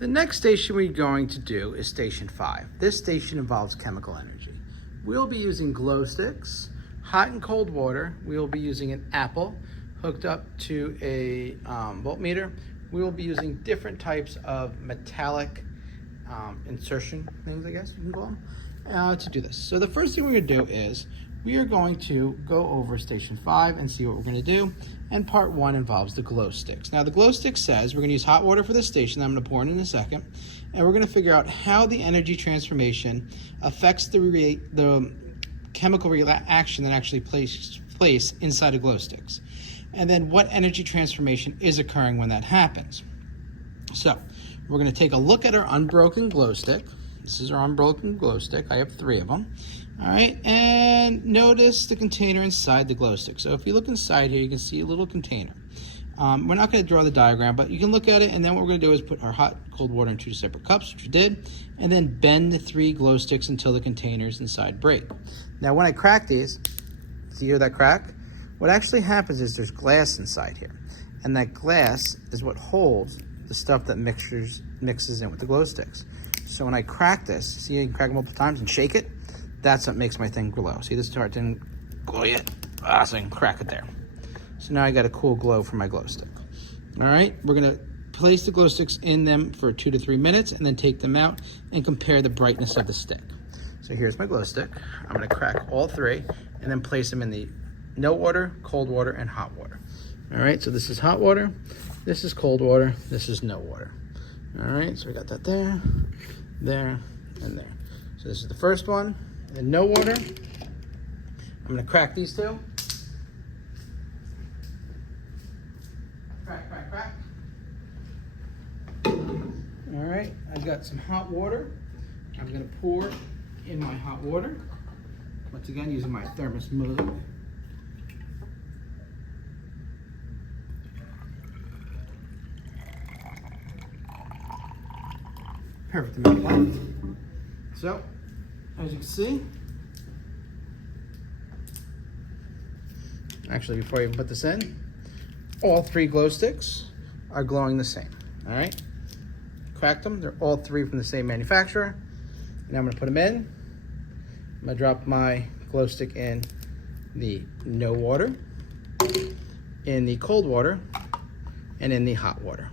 The next station we're going to do is station 5. This station involves chemical energy. We'll be using glow sticks, hot and cold water. We will be using an apple hooked up to a voltmeter. We will be using different types of metallic insertion things, I guess you can call them, to do this. So the first thing we're going to do is we are going to go over station 5 and see what we're going to do. And part 1 involves the glow sticks. Now the glow stick says we're going to use hot water for this station that I'm going to pour in a second, and we're going to figure out how the energy transformation affects the chemical reaction that actually takes place inside of glow sticks, and then what energy transformation is occurring when that happens. So we're going to take a look at our unbroken glow stick. This is our unbroken glow stick. I have 3 of them. All right, and notice the container inside the glow stick. So if you look inside here, you can see a little container. We're not going to draw the diagram, but you can look at it, and then what we're going to do is put our hot, cold water in 2 separate cups, which we did, and then bend the 3 glow sticks until the containers inside break. Now when I crack these, see here that crack? What actually happens is there's glass inside here, and that glass is what holds the stuff that mixes in with the glow sticks. So when I crack this, see you can crack it multiple times and shake it, that's what makes my thing glow. See, this part didn't glow yet. So I can crack it there. So now I got a cool glow for my glow stick. All right, we're gonna place the glow sticks in them for 2 to 3 minutes and then take them out and compare the brightness of the stick. So here's my glow stick. I'm gonna crack all 3 and then place them in the no water, cold water, and hot water. All right, so this is hot water, this is cold water, this is no water. All right, so we got that there, there, and there. So this is the first one. And no water. I'm gonna crack these 2. Crack, crack, crack. All right, I've got some hot water. I'm gonna pour in my hot water. Once again, using my thermos mug. Perfect amount of light. So, as you can see, actually before I even put this in, all 3 glow sticks are glowing the same, all right? Cracked them, they're all 3 from the same manufacturer. And I'm gonna put them in. I'm gonna drop my glow stick in the no water, in the cold water, and in the hot water.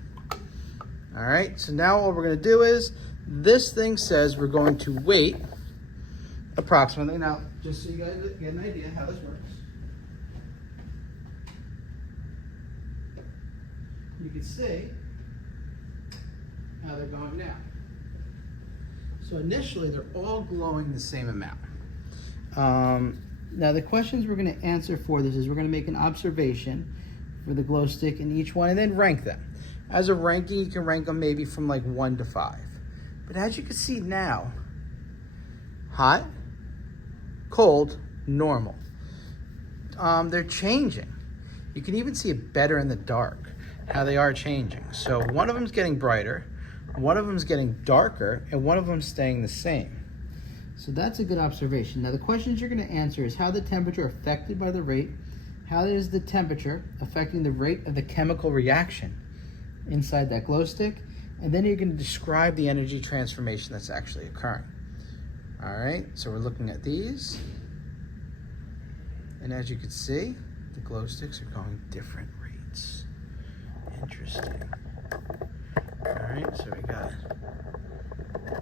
All right, so now what we're gonna do is, this thing says we're going to wait approximately, now just so you guys get an idea how this works. You can see how they're going now. So initially they're all glowing the same amount. Now the questions we're going to answer for this is we're going to make an observation for the glow stick in each one and then rank them. As a ranking, you can rank them maybe from like 1 to 5. But as you can see now, hot, cold, normal. They're changing. You can even see it better in the dark, how they are changing. So one of them's getting brighter, one of them's getting darker, and one of them's staying the same. So that's a good observation. Now the questions you're going to answer is how the temperature affected by the rate, how is the temperature affecting the rate of the chemical reaction inside that glow stick, and then you're going to describe the energy transformation that's actually occurring. All right, so we're looking at these. And as you can see, the glow sticks are going different rates. Interesting. All right, so we got,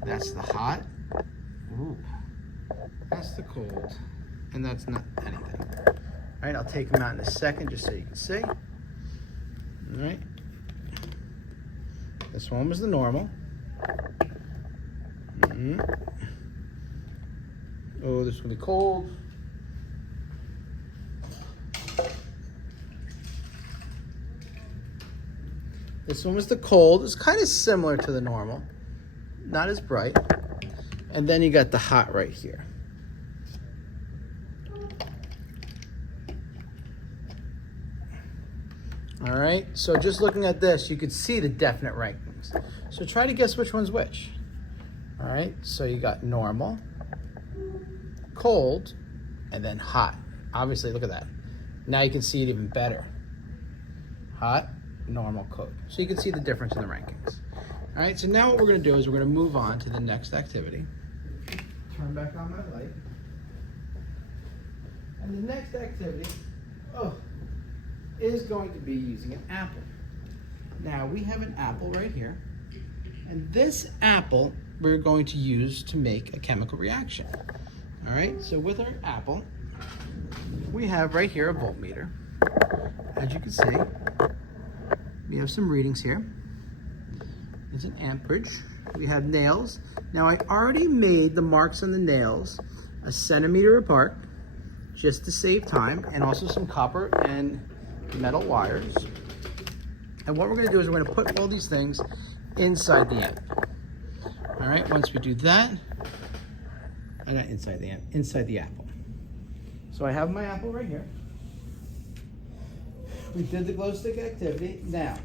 that's the hot. Ooh, that's the cold. And that's not anything. All right, I'll take them out in a second just so you can see. All right. This one was the normal. Oh, this will be cold. This one was the cold. It's kind of similar to the normal. Not as bright. And then you got the hot right here. All right, so just looking at this, you could see the definite rankings. So try to guess which one's which. All right, so you got normal, cold, and then hot. Obviously, look at that. Now you can see it even better. Hot, normal, cold. So you can see the difference in the rankings. All right, so now what we're gonna do is we're gonna move on to the next activity. Turn back on my light. And the next activity, is going to be using an apple. Now we have an apple right here, and this apple we're going to use to make a chemical reaction. All right, so with our apple, we have right here a voltmeter. As you can see, we have some readings here. It's an amperage. We have nails. Now I already made the marks on the nails a centimeter apart, just to save time, and also some copper and metal wires. And what we're gonna do is we're gonna put all these things inside the amp. All right, once we do that, not inside the amp, inside the apple. So I have my apple right here. We did the glow stick activity. Now,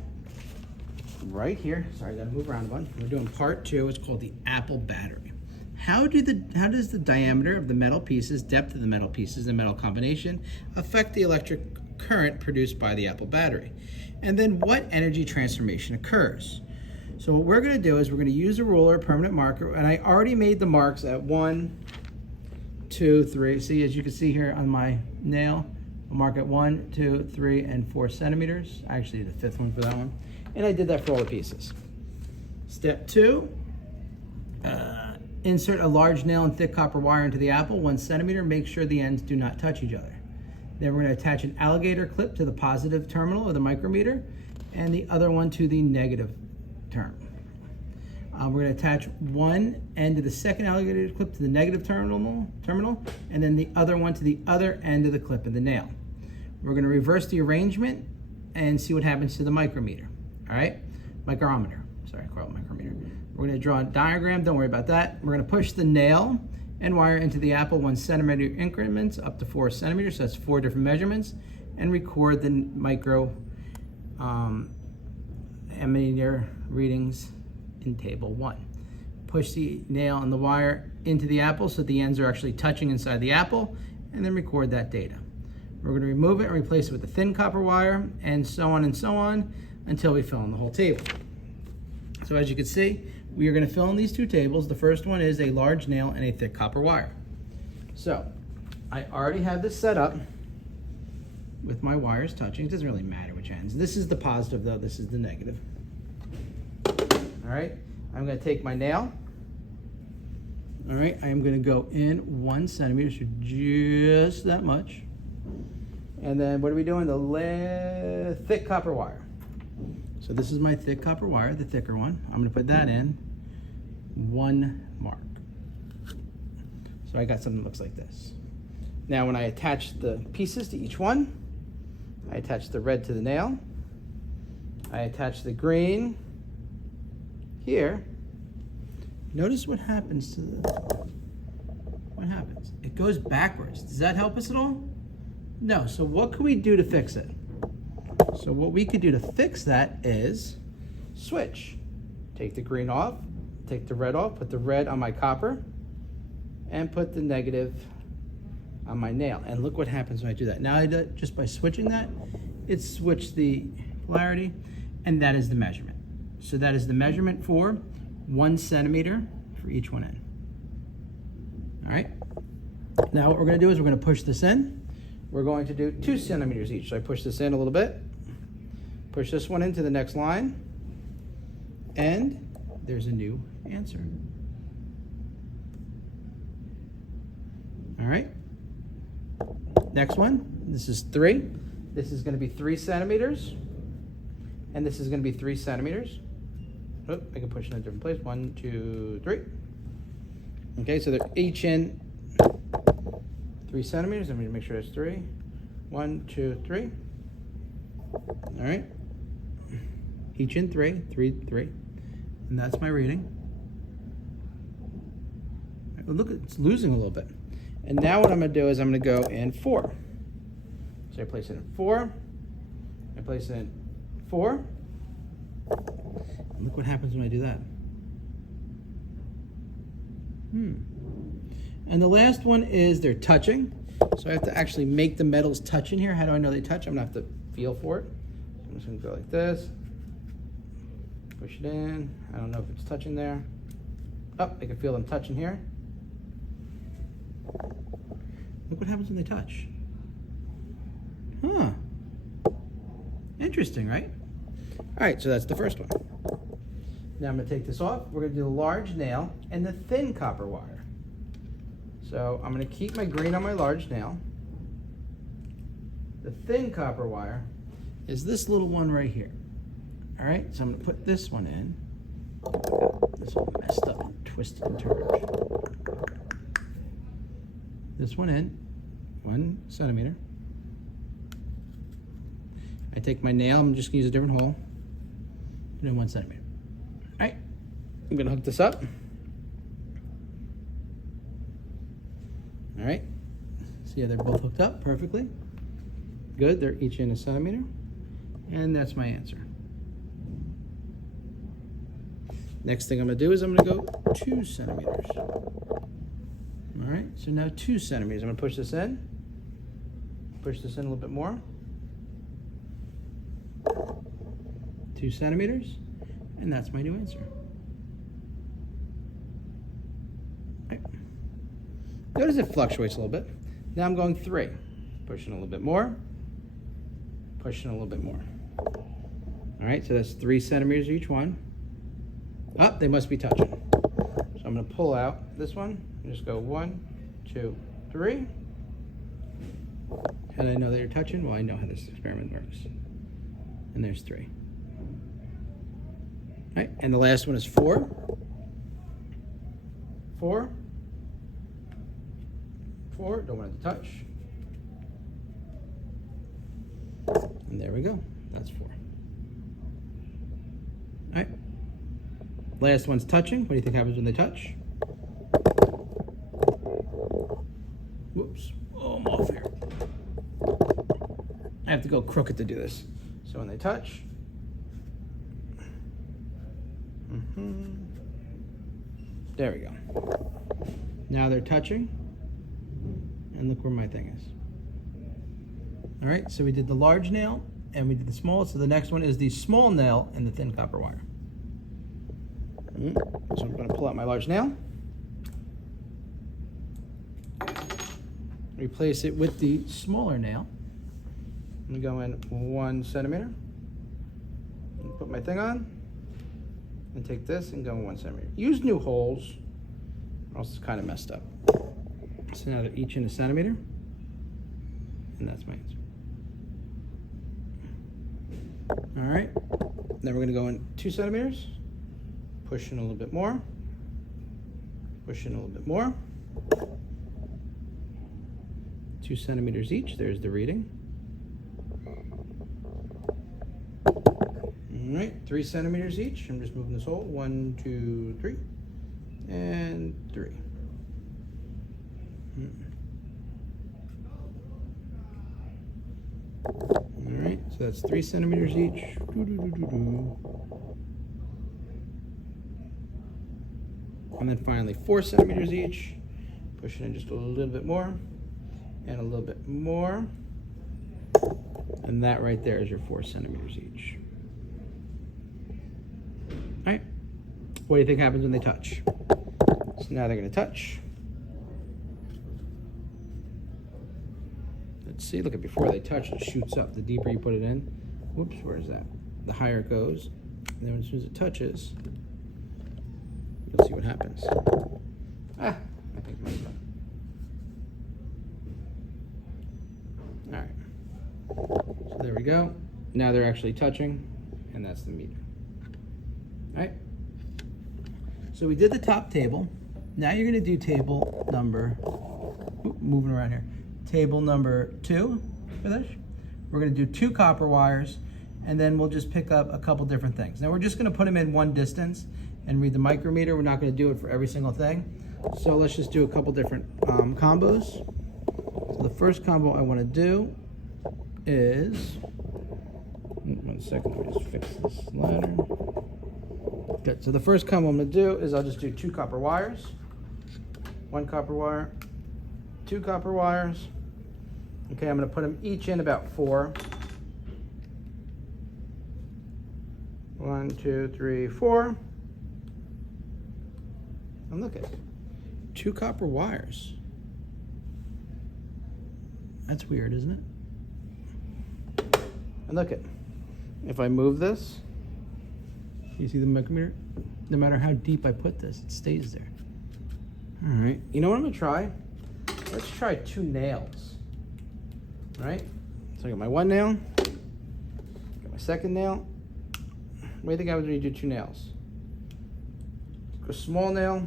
right here, sorry, I gotta move around one. We're doing part 2, it's called the apple battery. How does the diameter of the metal pieces, depth of the metal pieces, and metal combination affect the electric current produced by the apple battery? And then what energy transformation occurs? So what we're gonna do is we're gonna use a ruler, a permanent marker, and I already made the marks at 1, 2, 3. See, as you can see here on my nail, I'll mark at 1, 2, 3, and 4 centimeters. Actually, the 5th one for that one. And I did that for all the pieces. Step 2, insert a large nail and thick copper wire into the apple, 1 centimeter. Make sure the ends do not touch each other. Then we're going to attach an alligator clip to the positive terminal of the micrometer and the other one to the negative term. We're going to attach one end of the second alligator clip to the negative terminal, and then the other one to the other end of the clip of the nail. We're going to reverse the arrangement and see what happens to the micrometer. All right, micrometer. Sorry, I call it micrometer. We're going to draw a diagram. Don't worry about that. We're going to push the nail and wire into the apple 1 centimeter increments up to 4 centimeters. So that's 4 different measurements, and record the micro ammeter readings in table 1. Push the nail and the wire into the apple so the ends are actually touching inside the apple, and then record that data. We're going to remove it and replace it with a thin copper wire, and so on until we fill in the whole table. So as you can see, we are going to fill in these 2 tables. The first one is a large nail and a thick copper wire. So I already have this set up with my wires touching. It doesn't really matter which ends. This is the positive though, this is the negative. All right, I'm going to take my nail. All right, I am going to go in 1 centimeter, so just that much. And then what are we doing? The thick copper wire. So this is my thick copper wire, the thicker one. I'm going to put that in 1 mark. So I got something that looks like this. Now when I attach the pieces to each one, I attach the red to the nail. I attach the green here. Notice what happens to what happens? It goes backwards. Does that help us at all? No. So what can we do to fix it? So what we could do to fix that is switch. Take the green off, take the red off, put the red on my copper, and put the negative on my nail. And look what happens when I do that. Now just by switching that, it switched the polarity, and that is the measurement. So that is the measurement for 1 centimeter for each one end. All right. Now what we're going to do is we're going to push this in. We're going to do 2 centimeters each. So I push this in a little bit, push this one into the next line, and there's a new answer. All right. Next one, this is 3. This is going to be 3 centimeters, and this is going to be 3 centimeters. Oh, I can push it in a different place. 1, 2, 3. Okay, so they're each in 3 centimeters. Let me make sure it's 3. 1, 2, 3. All right. Each in 3, 3, 3. And that's my reading. All right, look, it's losing a little bit. And now what I'm going to do is I'm going to go in 4. So I place it in 4. I place it in 4. And look what happens when I do that. And the last one is they're touching. So I have to actually make the metals touch in here. How do I know they touch? I'm going to have to feel for it. I'm just going to go like this. Push it in. I don't know if it's touching there. Oh, I can feel them touching here. Look what happens when they touch. Huh. Interesting, right? All right, so that's the first one. Now I'm gonna take this off. We're gonna do the large nail and the thin copper wire. So I'm gonna keep my green on my large nail. The thin copper wire is this little one right here. All right, so I'm gonna put this one in. This all messed up and twisted and turned. This one in, 1 centimeter. I take my nail, I'm just gonna use a different hole, and then 1 centimeter. All right, I'm gonna hook this up. All right, see how they're both hooked up perfectly? Good, they're each in 1 centimeter, and that's my answer. Next thing I'm gonna do is I'm gonna go 2 centimeters. All right, so now 2 centimeters. I'm gonna push this in a little bit more. 2 centimeters, and that's my new answer. Right. Notice it fluctuates a little bit. Now I'm going 3. Pushing a little bit more, pushing a little bit more. All right, so that's 3 centimeters each one. Oh, they must be touching. So I'm gonna pull out this one and just go 1, 2, 3. How do I know that you're touching? Well, I know how this experiment works. And there's 3. All right, and the last one is 4. 4. 4, don't want it to touch. And there we go, that's 4. All right, last one's touching. What do you think happens when they touch? Whoops, oh, I'm off here. I have to go crooked to do this. So when they touch, there we go. Now they're touching, and look where my thing is. All right, so we did the large nail and we did the small. So the next one is the small nail and the thin copper wire. So I'm gonna pull out my large nail, replace it with the smaller nail. I'm gonna go in 1 centimeter, and put my thing on, and take this and go in 1 centimeter. Use new holes, or else it's kind of messed up. So now they're each in 1 centimeter, and that's my answer. All right, then we're gonna go in 2 centimeters, push in a little bit more, push in a little bit more. 2 centimeters each, there's the reading. All right, 3 centimeters each. I'm just moving this hole. 1, 2, 3, and 3. All right, so that's 3 centimeters each. And then finally 4 centimeters each. Pushing in just a little bit more, and a little bit more. And that right there is your 4 centimeters each. All right, what do you think happens when they touch? So now they're gonna touch. Let's see, look at before they touch, it shoots up. The deeper you put it in, whoops, where is that? The higher it goes. And then as soon as it touches, you'll see what happens. Ah, I think mine's done. All right, so there we go. Now they're actually touching, and that's the meter. All right, so we did the top table. Now you're gonna do table number, moving around here, table number 2 for this. We're gonna do 2 copper wires, and then we'll just pick up a couple different things. Now we're just gonna put them in one distance and read the micrometer. We're not gonna do it for every single thing. So let's just do a couple different combos. So the first combo I wanna do is, 1 second, let me just fix this ladder. Good, so the first combo I'm gonna do is I'll just do 2 copper wires. 1 copper wire, 2 copper wires. Okay, I'm gonna put them each in about 4. 1, 2, 3, 4. And look at it. 2 copper wires. That's weird, isn't it? And look at, if I move this, you see the micrometer? No matter how deep I put this, it stays there. All right, you know what I'm gonna try? Let's try 2 nails, right? So I got my 1 nail, got my 2nd nail. What do you think I would do 2 nails? Go small nail,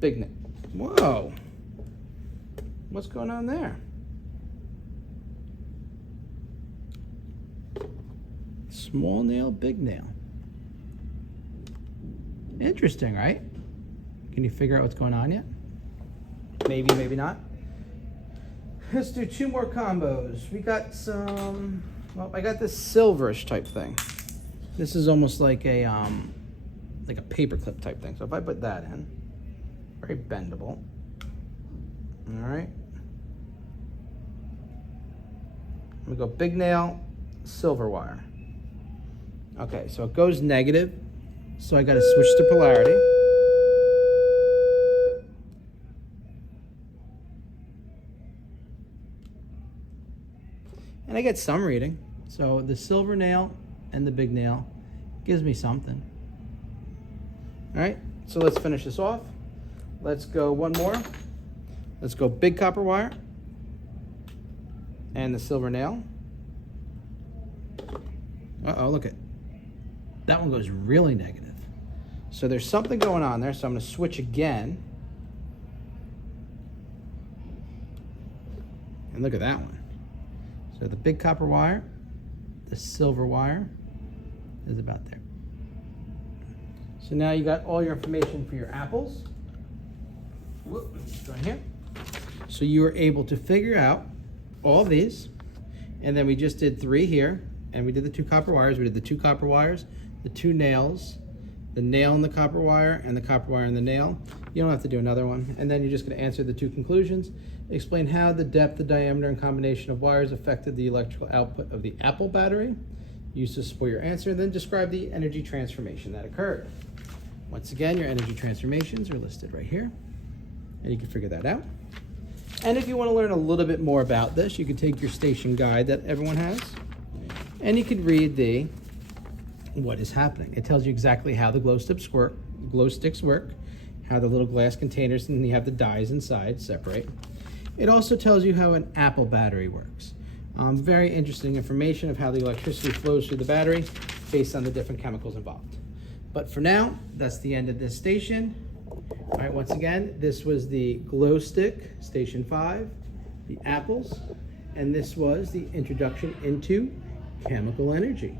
big nail. Whoa, what's going on there? Small nail, big nail. Interesting, right? Can you figure out what's going on yet? Maybe, maybe not. Let's do 2 more combos. We got some, well, I got this silverish type thing. This is almost like a paperclip type thing. So if I put that in, very bendable. All right. I'm gonna go big nail, silver wire. Okay, so it goes negative. So I gotta switch to polarity. And I get some reading. So the silver nail and the big nail gives me something. All right, so let's finish this off. Let's go 1 more. Let's go big copper wire and the silver nail. Uh-oh, look at that one goes really negative. So there's something going on there. So I'm gonna switch again. And look at that one. So the big copper wire, the silver wire is about there. So now you got all your information for your apples. Whoop, right here. So you were able to figure out all these. And then we just did 3 here. And we did the 2 copper wires. We did the 2 copper wires, the 2 nails, the nail in the copper wire, and the copper wire in the nail. You don't have to do another one. And then you're just gonna answer the 2 conclusions. Explain how the depth, the diameter, and combination of wires affected the electrical output of the Apple battery. Use this for your answer. Then describe the energy transformation that occurred. Once again, your energy transformations are listed right here. And you can figure that out. And if you want to learn a little bit more about this, you can take your station guide that everyone has. And you can read the what is happening. It tells you exactly how the glow sticks work, how the little glass containers and you have the dies inside separate. It also tells you how an Apple battery works. Very interesting information of how the electricity flows through the battery based on the different chemicals involved. But for now, that's the end of this station. All right, once again, this was the glow stick, station 5, the apples, and this was the introduction into chemical energy.